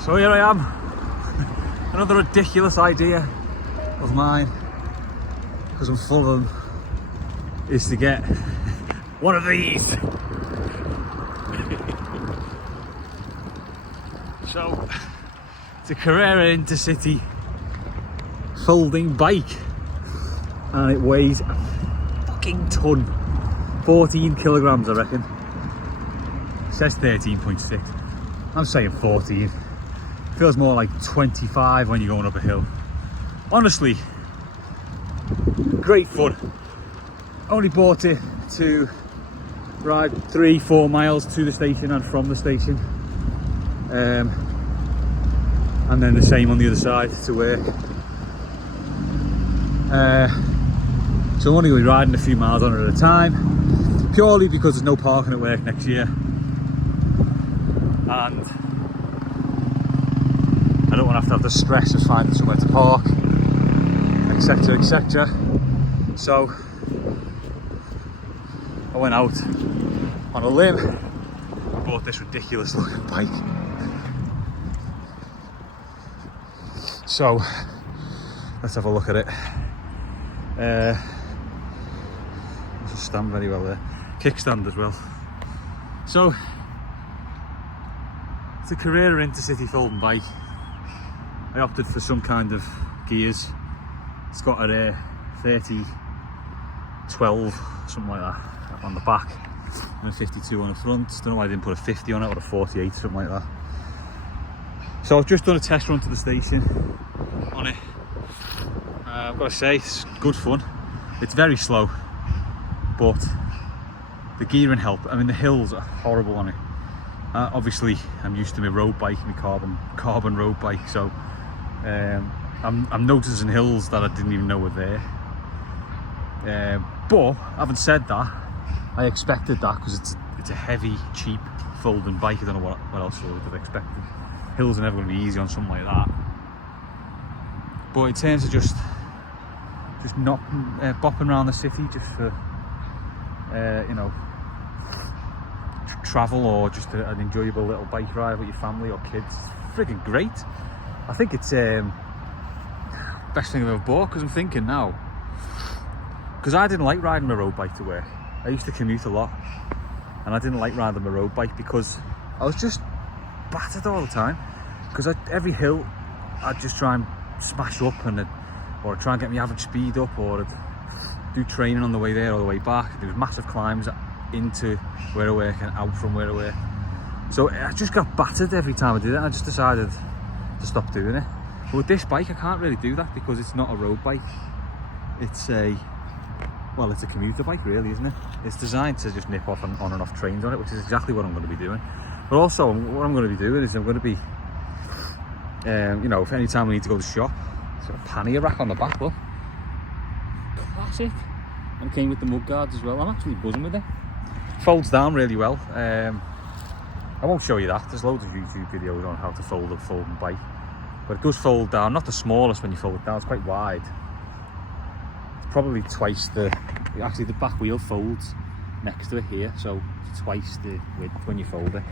So here I am, another ridiculous idea of mine, because I'm full of them, is to get one of these. So, it's a Carrera Intercity folding bike, and it weighs a fucking ton, 14 kilograms I reckon. It says 13.6, I'm saying 14. Feels more like 25 when you're going up a hill. Honestly, great fun. Only bought it to ride 3-4 miles to the station and from the station, and then the same on the other side to work. So I'm only going to be riding a few miles on it at a time, purely because there's no parking at work next year, and I don't want to have the stress of finding somewhere to park, etc, etc. So I went out on a limb and bought this ridiculous looking bike. So let's have a look at it. Doesn't stand very well there. Kickstand as well. So it's a Carrera Intercity folding bike. I opted for some kind of gears. It's got a 30-12, something like that, on the back, and a 52 on the front. Don't know why I didn't put a 50 on it, or a 48, something like that. So I've just done a test run to the station on it. I've got to say, it's good fun. It's very slow, but the gearing help. I mean, the hills are horrible on it. Obviously, I'm used to my road bike, my carbon road bike, so I'm noticing hills that I didn't even know were there. But having said that, I expected that, because it's a heavy, cheap folding bike. I don't know what else I would have expected. Hills are never going to be easy on something like that. But in terms of just not bopping around the city, just for you know, travel, or just an enjoyable little bike ride with your family or kids, it's friggin' great. I think it's best thing I've ever bought, because I'm thinking now, because I didn't like riding my road bike to work. I used to commute a lot, and I didn't like riding my road bike because I was just battered all the time. Because every hill I'd just try and smash up, or try and get my average speed up, or I'd do training on the way there or the way back. There was massive climbs into where I work and out from where I work. So I just got battered every time I did it, and I just decided to stop doing it. But with this bike I can't really do that, because it's not a road bike. It's a commuter bike, really, isn't it? It's designed to just nip off on and off trains on it, which is exactly what I'm going to be doing. But also, what I'm going to be doing is I'm going to be, you know, if any time I need to go to the shop, it's got a pannier rack on the back, look. Classic. And it came with the mud guards as well. I'm actually buzzing with it. Folds down really well. I won't show you that. There's loads of YouTube videos on how to fold a folding bike. But it does fold down, not the smallest when you fold it down, it's quite wide. It's probably twice actually the back wheel folds next to it here, so it's twice the width when you fold it.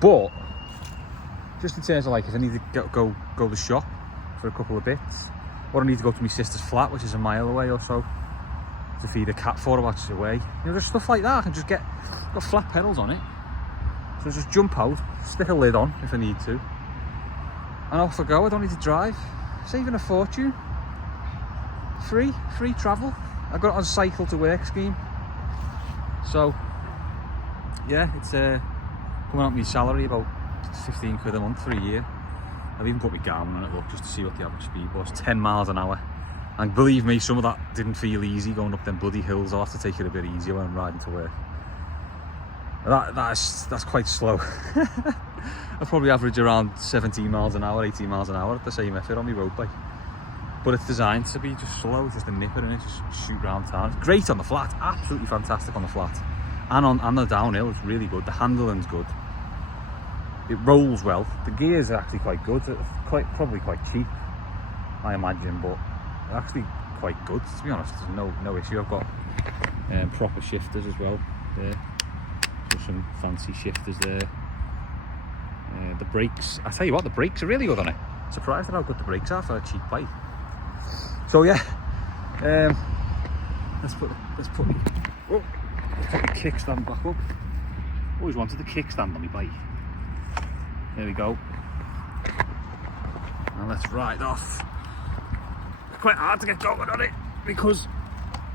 But just in terms of, like, if I need to go to the shop for a couple of bits, or I need to go to my sister's flat, which is a mile away or so, to feed a cat for her while she's away, you know, just stuff like that. I can just got flat pedals on it, so just jump out, stick a lid on if I need to, and off I go. I don't need to drive. Saving a fortune. Free travel. I got it on cycle to work scheme. So yeah, it's coming out my salary about 15 quid a month for a year. I've even put my Garmin on it, look, just to see what the average speed was. 10 miles an hour. And believe me, some of that didn't feel easy going up them bloody hills. I'll have to take it a bit easier when I'm riding to work. That's quite slow. I probably average around 17 miles an hour, 18 miles an hour at the same effort on my road bike. But it's designed to be just slow, just a nipper in it, just shoot round town. It's great on the flat, absolutely fantastic on the flat. And on the downhill, it's really good. The handling's good. It rolls well. The gears are actually quite good. It's probably quite cheap, I imagine, but actually quite good, to be honest. There's no issue. I've got proper shifters as well there. So some fancy shifters there. the brakes, I tell you what, the brakes are really good on it. Surprised at how good the brakes are for a cheap bike. So yeah, let's put the kickstand back up. Always wanted the kickstand on my bike. There we go. And let's ride off. It's quite hard to get going on it because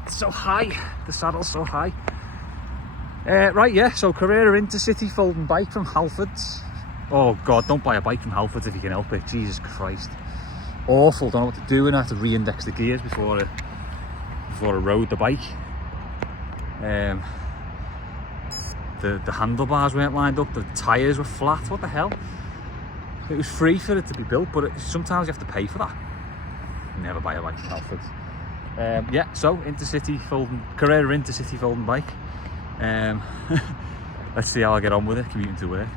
it's so high. The saddle's so high. Right, yeah, so Carrera Intercity folding bike from Halfords. Oh God, don't buy a bike from Halfords if you can help it. Jesus Christ. Awful, don't know what to do, and I have to re-index the gears before I rode the bike. The handlebars weren't lined up, the tyres were flat, what the hell? It was free for it to be built, but sometimes you have to pay for that. Never buy a bike from Halfords. Yeah, so Carrera Intercity folding bike. Let's see how I get on with it, commuting to work.